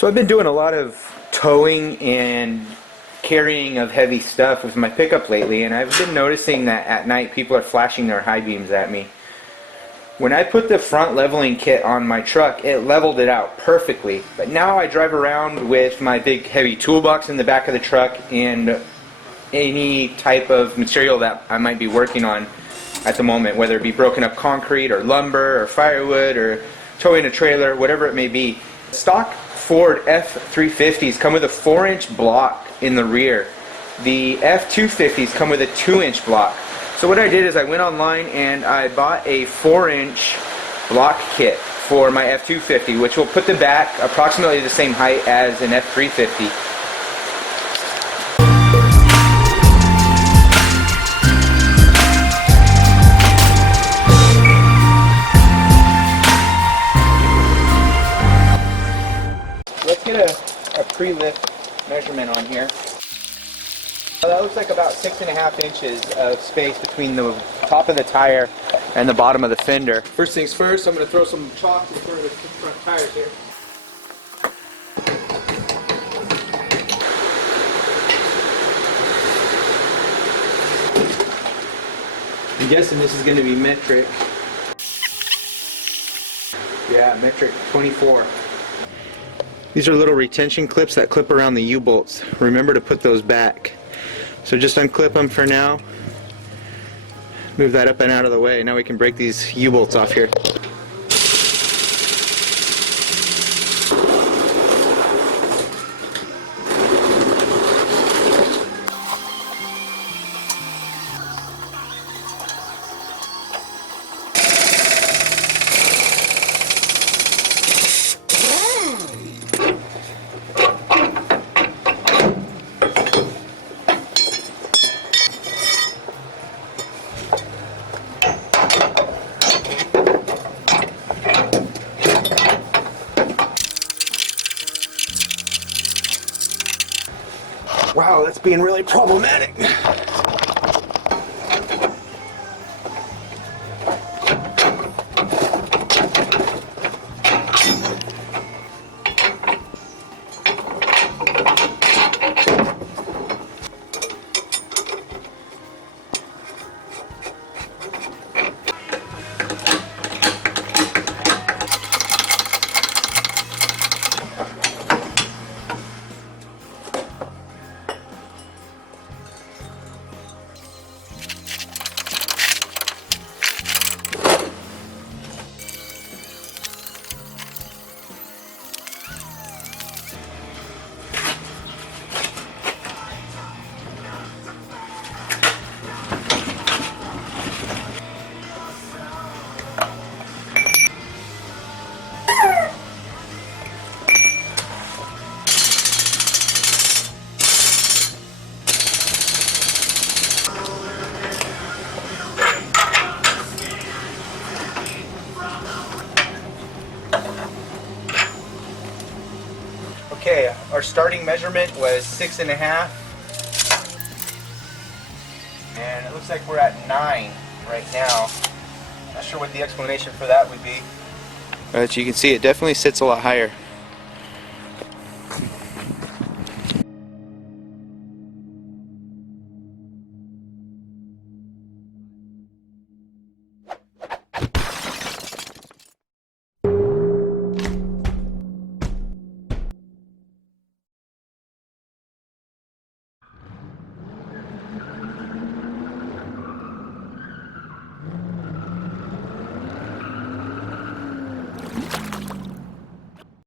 So I've been doing a lot of towing and carrying of heavy stuff with my pickup lately, and I've been noticing that at night people are flashing their high beams at me. When I put the front leveling kit on my truck, it leveled it out perfectly. But now I drive around with my big heavy toolbox in the back of the truck and any type of material that I might be working on at the moment, whether it be broken up concrete or lumber or firewood or towing a trailer, whatever it may be. Stock Ford F350s come with a 4-inch block in the rear. The F250s come with a 2-inch block. So what I did is I went online and I bought a 4-inch block kit for my F250, which will put the back approximately the same height as an F350. Let's get a pre-lift measurement on here. That looks like about 6.5 inches of space between the top of the tire and the bottom of the fender. First things first, I'm going to throw some chalk to the front of the front tires here. I'm guessing this is going to be metric. Yeah, metric 24. These are little retention clips that clip around the U-bolts. Remember to put those back. So just unclip them for now. Move that up and out of the way. Now we can break these U-bolts off here. Wow, that's being really problematic. Okay, our starting measurement was 6.5, and it looks like we're at 9 right now. Not sure what the explanation for that would be. But you can see it definitely sits a lot higher.